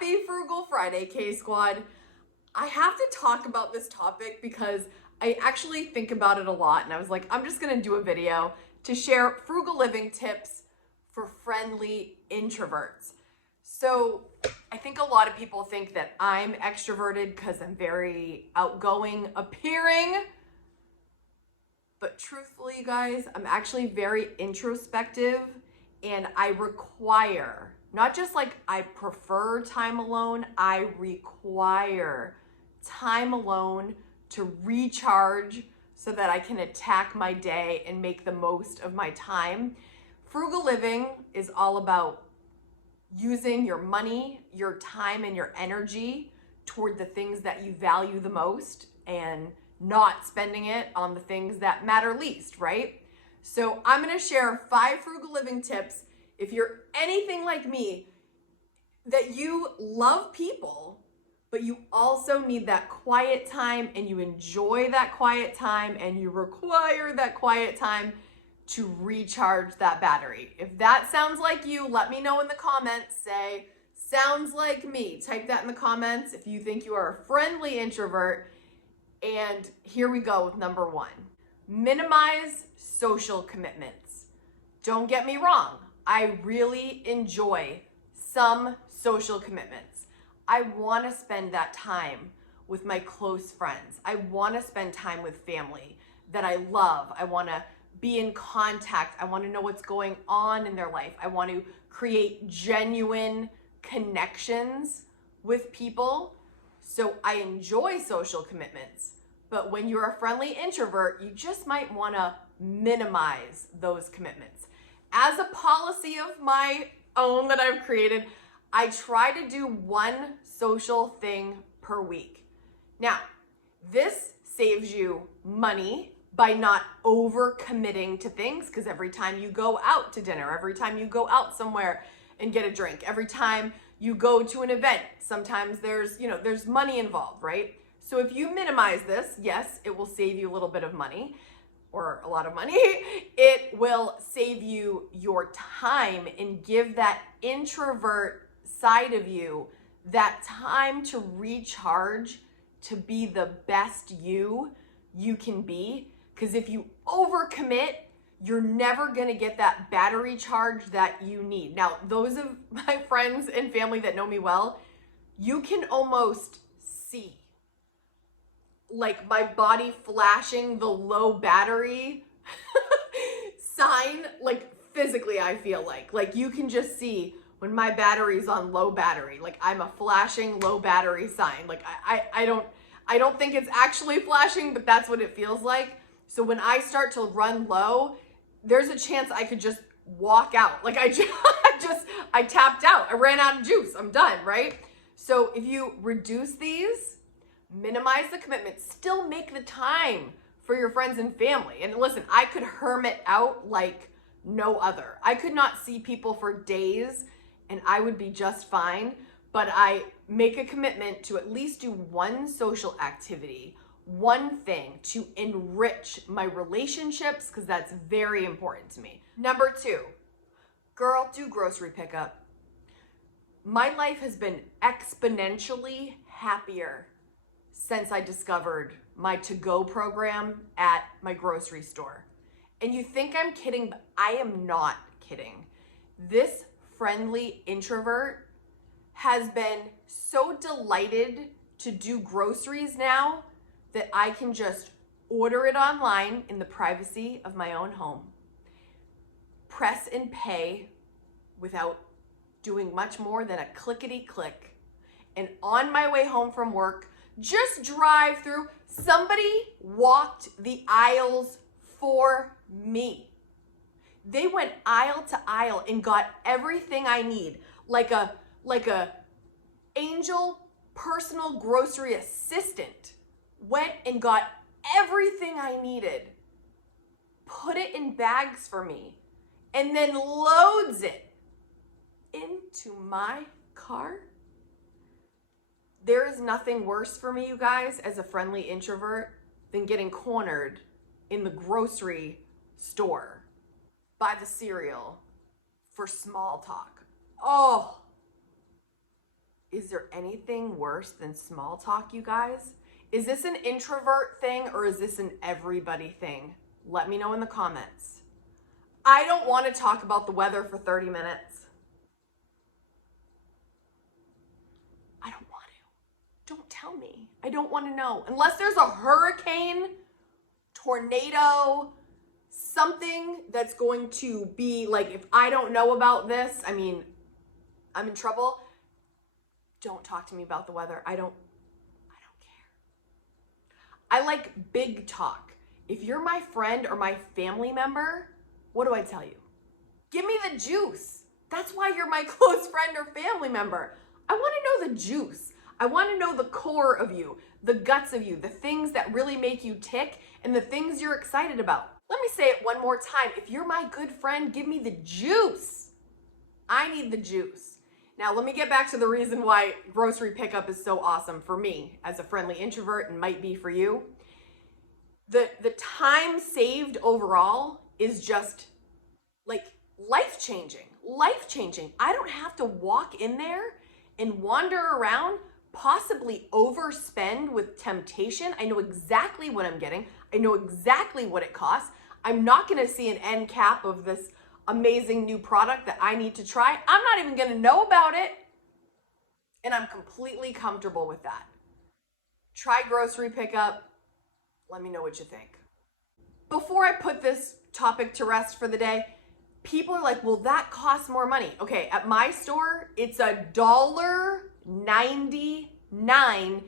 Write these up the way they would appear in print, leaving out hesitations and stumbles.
Happy Frugal Friday, K-Squad. I have to talk about this topic because I actually think about it a lot, and I was like, I'm just gonna do a video to share frugal living tips for friendly introverts. So I think a lot of people think that I'm extroverted because I'm very outgoing appearing, but truthfully, you guys, I'm actually very introspective, and I require, not just like I prefer time alone, I require time alone to recharge so that I can attack my day and make the most of my time. Frugal living is all about using your money, your time, and your energy toward the things that you value the most and not spending it on the things that matter least, right? So I'm gonna share 5 frugal living tips. If you're anything like me, that you love people, but you also need that quiet time and you enjoy that quiet time and you require that quiet time to recharge that battery. If that sounds like you, let me know in the comments. Say, sounds like me. Type that in the comments if you think you are a friendly introvert. And here we go with number 1. Minimize social commitments. Don't get me wrong. I really enjoy some social commitments. I want to spend that time with my close friends. I want to spend time with family that I love. I want to be in contact. I want to know what's going on in their life. I want to create genuine connections with people. So I enjoy social commitments, but when you're a friendly introvert, you just might want to minimize those commitments. As a policy of my own that I've created, I try to do 1 social thing per week. Now, this saves you money by not overcommitting to things, because every time you go out to dinner, every time you go out somewhere and get a drink, every time you go to an event, sometimes there's money involved, right? So if you minimize this, yes, it will save you a little bit of money or a lot of money. It will save you your time and give that introvert side of you that time to recharge, to be the best you can be. Because if you overcommit, you're never gonna get that battery charge that you need. Now, those of my friends and family that know me well, you can almost see like my body flashing the low battery sign, like physically I feel like you can just see when my battery's on low battery, like I'm a flashing low battery sign. Like I don't think it's actually flashing, but that's what it feels like. So when I start to run low, there's a chance I could just walk out. Like I tapped out. I ran out of juice. I'm done, right? So if you reduce these, minimize the commitment, still make the time for your friends and family. And listen, I could hermit out like no other. I could not see people for days and I would be just fine, but I make a commitment to at least do 1 social activity, 1 thing to enrich my relationships, because that's very important to me. Number 2, girl, do grocery pickup. My life has been exponentially happier since I discovered my to-go program at my grocery store. And you think I'm kidding, but I am not kidding. This friendly introvert has been so delighted to do groceries now that I can just order it online in the privacy of my own home, press and pay without doing much more than a clickety click, and on my way home from work, just drive through. Somebody walked the aisles for me. They went aisle to aisle and got everything I need, like a angel personal grocery assistant. Went and got everything I needed, put it in bags for me, and then loads it into my car. There is nothing worse for me, you guys, as a friendly introvert than getting cornered in the grocery store by the cereal for small talk. Oh, Is there anything worse than small talk, you guys? Is this an introvert thing or is this an everybody thing? Let me know in the comments. I don't want to talk about the weather for 30 minutes. I don't want to. Don't tell me. I don't want to know. Unless there's a hurricane, tornado, something that's going to be like, if I don't know about this, I mean, I'm in trouble. Don't talk to me about the weather. I don't care. I like big talk. If you're my friend or my family member, what do I tell you? Give me the juice. That's why you're my close friend or family member. I want to know the juice. I want to know the core of you, the guts of you, the things that really make you tick, and the things you're excited about. Let me say it one more time. If you're my good friend, give me the juice. I need the juice. Now, let me get back to the reason why grocery pickup is so awesome for me as a friendly introvert and might be for you. The time saved overall is just like life-changing. Life-changing. I don't have to walk in there and wander around, possibly overspend with temptation. I know exactly what I'm getting. I know exactly what it costs. I'm not going to see an end cap of this amazing new product that I need to try. I'm not even going to know about it. And I'm completely comfortable with that. Try grocery pickup. Let me know what you think. Before I put this topic to rest for the day, people are like, well, that costs more money. Okay, at my store, it's $1.99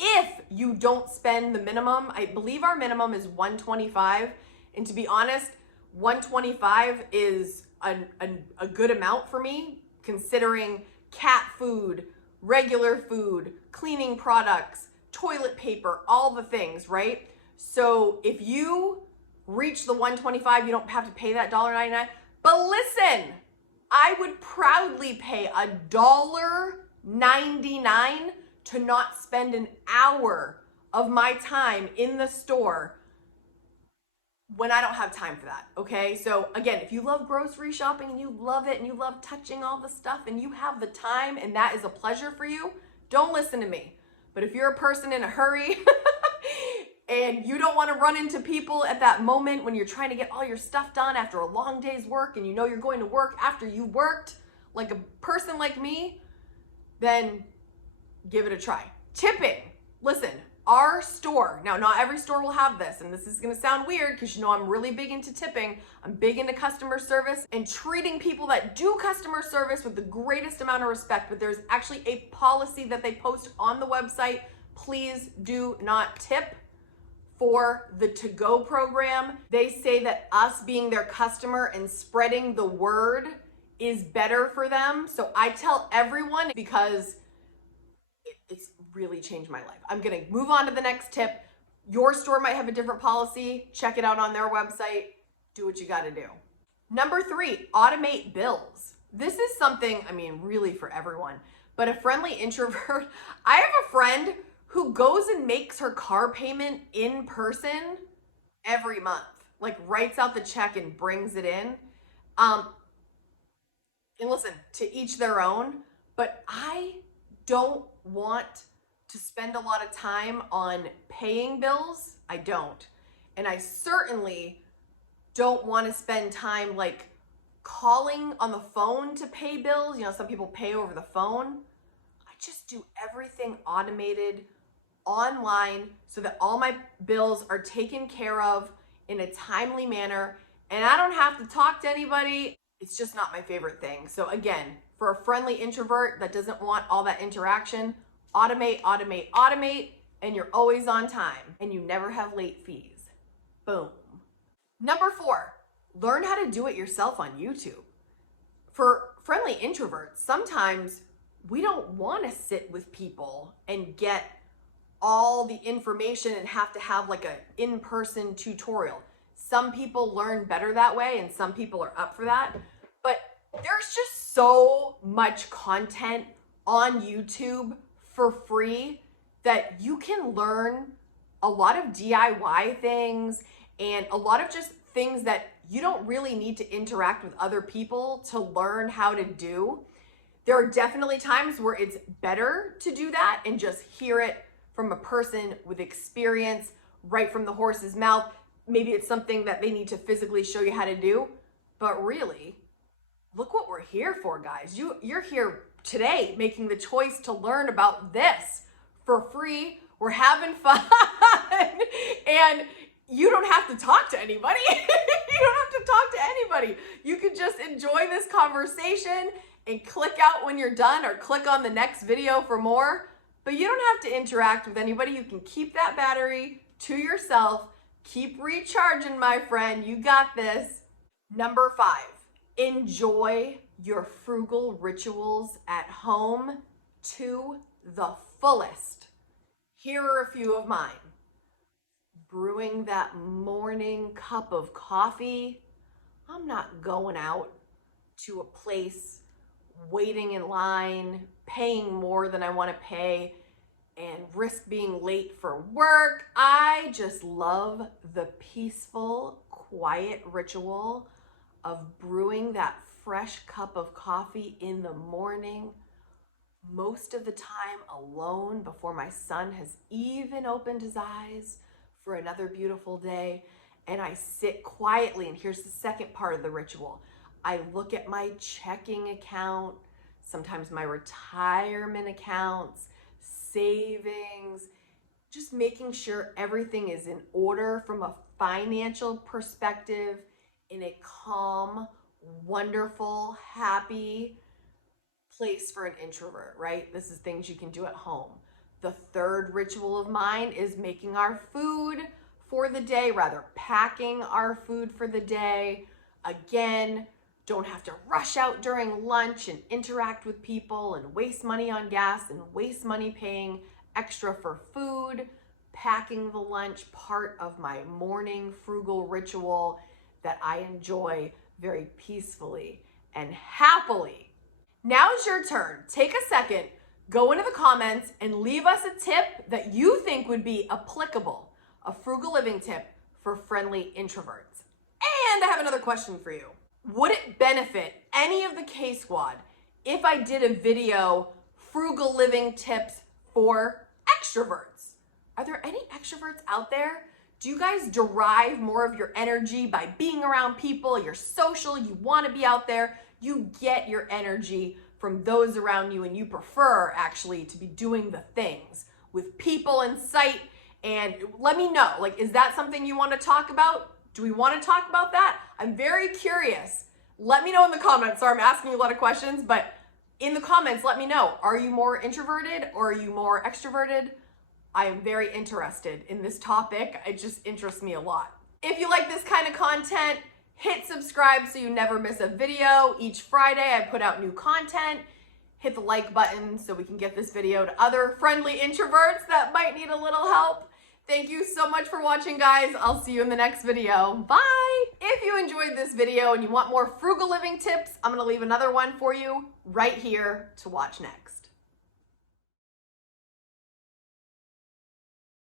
if you don't spend the minimum. I believe our minimum is $125. And to be honest, $125 is a good amount for me, considering cat food, regular food, cleaning products, toilet paper, all the things, right? So if you reach the $125, you don't have to pay that $1.99. But listen, I would proudly pay $1.99 to not spend an hour of my time in the store when I don't have time for that, okay? So again, if you love grocery shopping and you love it and you love touching all the stuff and you have the time and that is a pleasure for you, don't listen to me. But if you're a person in a hurry and you don't want to run into people at that moment when you're trying to get all your stuff done after a long day's work and you know you're going to work after you worked like a person like me, then give it a try. Tipping. Listen, our store, now not every store will have this, and this is gonna sound weird because you know I'm really big into tipping. I'm big into customer service and treating people that do customer service with the greatest amount of respect, but there's actually a policy that they post on the website. Please do not tip for the to-go program. They say that us being their customer and spreading the word is better for them. So I tell everyone because it's really changed my life. I'm gonna move on to the next tip. Your store might have a different policy. Check it out on their website. Do what you gotta do. Number 3, automate bills. This is something, I mean, really for everyone, but a friendly introvert. I have a friend who goes and makes her car payment in person every month, like writes out the check and brings it in. And listen, to each their own, but I don't want to spend a lot of time on paying bills. I don't. And I certainly don't want to spend time like calling on the phone to pay bills. You know, some people pay over the phone. I just do everything automated online so that all my bills are taken care of in a timely manner and I don't have to talk to anybody. It's just not my favorite thing. So again, for a friendly introvert that doesn't want all that interaction, automate, automate, automate, and you're always on time and you never have late fees. Boom. Number 4, learn how to do it yourself on YouTube. For friendly introverts, sometimes we don't want to sit with people and get all the information and have to have like a in-person tutorial. Some people learn better that way and some people are up for that. But there's just so much content on YouTube for free that you can learn a lot of DIY things and a lot of just things that you don't really need to interact with other people to learn how to do. There are definitely times where it's better to do that and just hear it from a person with experience right from the horse's mouth. Maybe it's something that they need to physically show you how to do, but really, look what we're here for, guys. You're here today making the choice to learn about this for free. We're having fun and you don't have to talk to anybody. You don't have to talk to anybody. You could just enjoy this conversation and click out when you're done or click on the next video for more, but you don't have to interact with anybody. You can keep that battery to yourself. Keep recharging, my friend. You got this. Number 5, enjoy your frugal rituals at home to the fullest. Here are a few of mine. Brewing that morning cup of coffee. I'm not going out to a place, waiting in line, paying more than I want to pay, and risk being late for work. I just love the peaceful, quiet ritual of brewing that fresh cup of coffee in the morning, most of the time alone before my son has even opened his eyes for another beautiful day. And I sit quietly, and here's the second part of the ritual. I look at my checking account, sometimes my retirement accounts, savings, just making sure everything is in order from a financial perspective in a calm, wonderful, happy place for an introvert, right? This is things you can do at home. The third ritual of mine is making our food for the day, rather packing our food for the day. Again, don't have to rush out during lunch and interact with people and waste money on gas and waste money paying extra for food. Packing the lunch, part of my morning frugal ritual that I enjoy very peacefully and happily. Now's your turn. Take a second, go into the comments and leave us a tip that you think would be applicable, a frugal living tip for friendly introverts. And I have another question for you. Would it benefit any of the KSQUAD if I did a video, frugal living tips for extroverts? Are there any extroverts out there? Do you guys derive more of your energy by being around people? You're social, you want to be out there, you get your energy from those around you, and you prefer actually to be doing the things with people in sight. And let me know, like, is that something you want to talk about? Do we want to talk about that? I'm very curious. Let me know in the comments. Sorry, I'm asking you a lot of questions, but in the comments, let me know. Are you more introverted or are you more extroverted? I am very interested in this topic. It just interests me a lot. If you like this kind of content, hit subscribe so you never miss a video. Each Friday, I put out new content. Hit the like button so we can get this video to other friendly introverts that might need a little help. Thank you so much for watching, guys. I'll see you in the next video. Bye! If you enjoyed this video and you want more frugal living tips, I'm gonna leave another one for you right here to watch next.